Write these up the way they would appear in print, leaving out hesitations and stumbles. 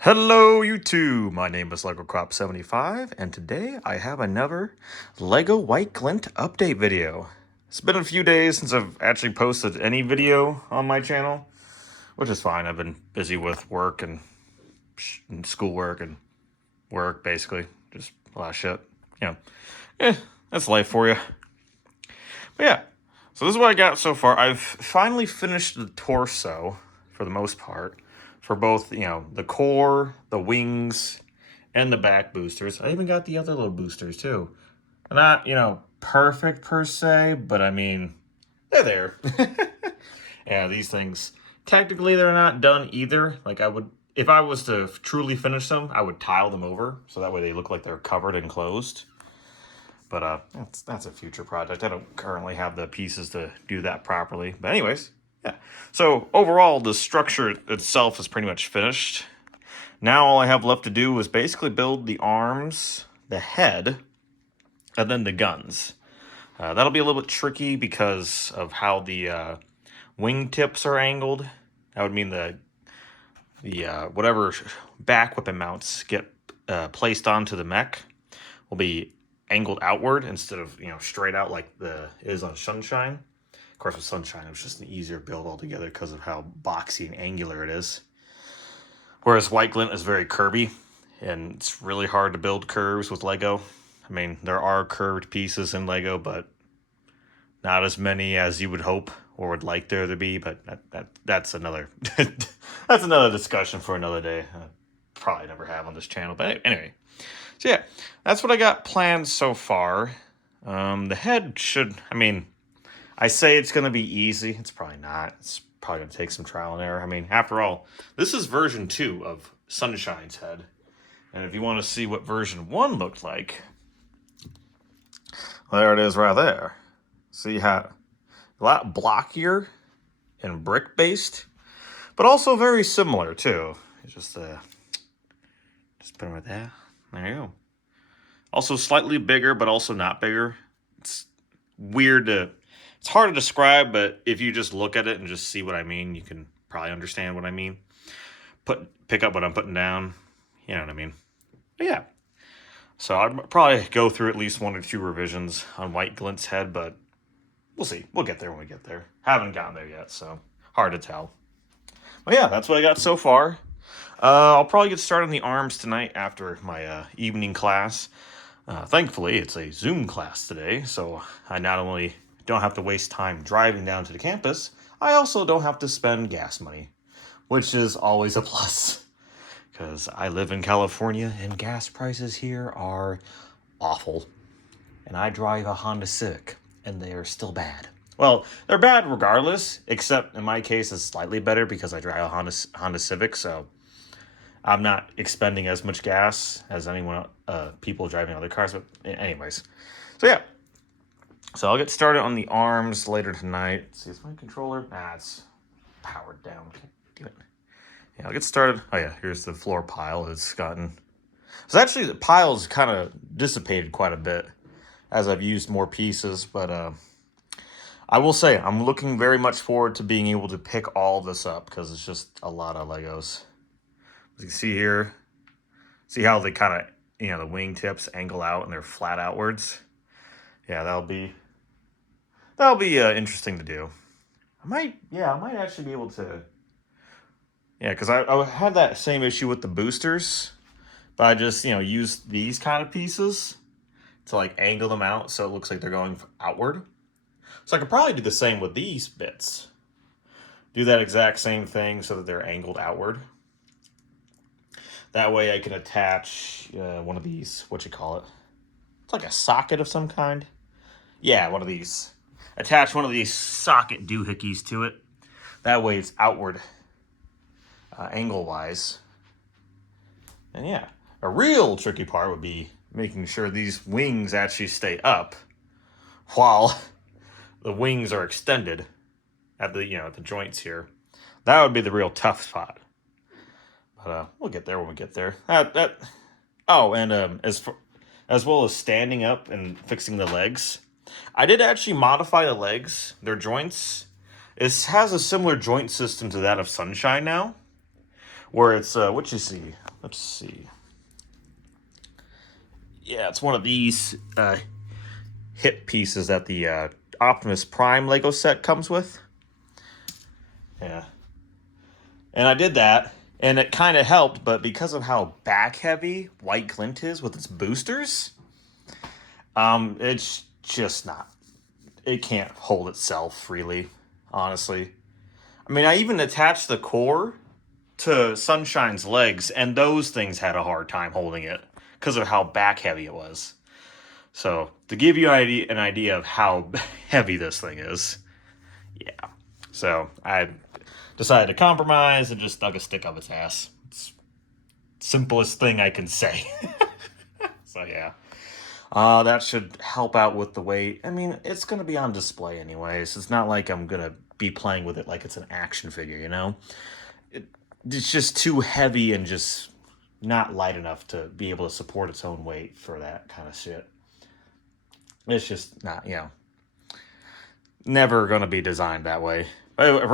Hello YouTube, my name is LegoCrop75 and today I have another LEGO White Glint update video. It's been a few days since I've actually posted any video on my channel, which is fine. I've been busy with work and schoolwork and work, basically. Just a lot of shit. That's life for you. But yeah, so this is what I got so far. I've finally finished the torso, for the most part, for both, the core, the wings, and the back boosters. I even got the other little boosters, too. They're not, perfect per se, but I mean, they're there. Yeah, these things, technically they're not done either. Like, if I was to truly finish them, I would tile them over, so that way they look like they're covered and closed. But that's a future project. I don't currently have the pieces to do that properly. But anyways, yeah. So overall, the structure itself is pretty much finished. Now all I have left to do is basically build the arms, the head, and then the guns. That'll be a little bit tricky because of how the wing tips are angled. That would mean the whatever back weapon mounts get placed onto the mech will be angled outward instead of, straight out like the is on Sunshine. Of course, with Sunshine, it was just an easier build altogether because of how boxy and angular it is. Whereas White Glint is very curvy, and it's really hard to build curves with Lego. I mean, there are curved pieces in Lego, but not as many as you would hope or would like there to be. But that's another that's another discussion for another day. Probably never have on this channel. But anyway. So yeah, that's what I got planned so far. The head should, I say it's going to be easy. It's probably not. It's probably going to take some trial and error. I mean, after all, this is version 2 of Sunshine's head. And if you want to see what version 1 looked like, well, there it is right there. See how a lot blockier and brick-based, but also very similar, too. It's just put it right there. There you go. Also slightly bigger, but also not bigger. It's weird it's hard to describe, but if you just look at it and just see what I mean, you can probably understand what I mean. Pick up what I'm putting down. You know what I mean? But yeah. So I'd probably go through at least 1 or 2 revisions on White Glint's head, but we'll see. We'll get there when we get there. Haven't gotten there yet, so hard to tell. But yeah, that's what I got so far. I'll probably get started on the arms tonight after my evening class. Thankfully, it's a Zoom class today, so I not only don't have to waste time driving down to the campus, I also don't have to spend gas money, which is always a plus, because I live in California and gas prices here are awful, and I drive a Honda Civic, and they are still bad. Well, they're bad regardless, except in my case, it's slightly better because I drive a Honda Civic, so I'm not expending as much gas as people driving other cars. But anyways, so yeah. So I'll get started on the arms later tonight. Let's see, is my controller? Nah, it's powered down. Damn it. Yeah, I'll get started. Oh yeah, here's the floor pile. It's gotten... So actually, the pile's kind of dissipated quite a bit as I've used more pieces. But I will say, I'm looking very much forward to being able to pick all this up because it's just a lot of Legos. As you can see here, see how they kind of, the wing tips angle out and they're flat outwards. Yeah, that'll be interesting to do. I might actually be able to. Yeah, because I had that same issue with the boosters, but I just, used these kind of pieces to like angle them out so it looks like they're going outward. So I could probably do the same with these bits. Do that exact same thing so that they're angled outward. That way I can attach one of these, it's like a socket of some kind. Yeah, one of these. Attach one of these socket doohickeys to it. That way it's outward angle-wise. And yeah, a real tricky part would be making sure these wings actually stay up while the wings are extended at the, at the joints here. That would be the real tough spot. But we'll get there when we get there. Oh, and as well as standing up and fixing the legs, I did actually modify the legs, their joints. It has a similar joint system to that of Sunshine now, where it's, what you see? Let's see. Yeah, it's one of these hip pieces that the Optimus Prime Lego set comes with. Yeah. And I did that, and it kind of helped, but because of how back heavy White Glint is with its boosters, it's just not. It can't hold itself freely, honestly. I mean, I even attached the core to Sunshine's legs, and those things had a hard time holding it because of how back heavy it was. So, to give you an idea of how heavy this thing is, yeah. So, I decided to compromise and just dug a stick up its ass. It's the simplest thing I can say. So, yeah. That should help out with the weight. I mean, it's going to be on display anyways. It's not like I'm going to be playing with it like it's an action figure, you know? It's just too heavy and just not light enough to be able to support its own weight for that kind of shit. It's just not, never going to be designed that way. If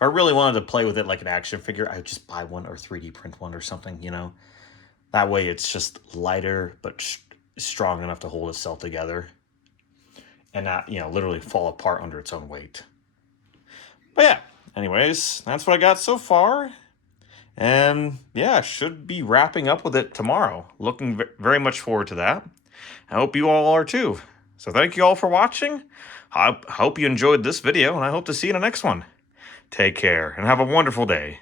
I really wanted to play with it like an action figure, I'd just buy one or 3D print one or something, That way it's just lighter, but strong enough to hold itself together and not, literally fall apart under its own weight. But yeah, anyways, that's what I got so far. And yeah, I should be wrapping up with it tomorrow. Looking very much forward to that. I hope you all are too. So thank you all for watching. I hope you enjoyed this video, and I hope to see you in the next one. Take care, and have a wonderful day.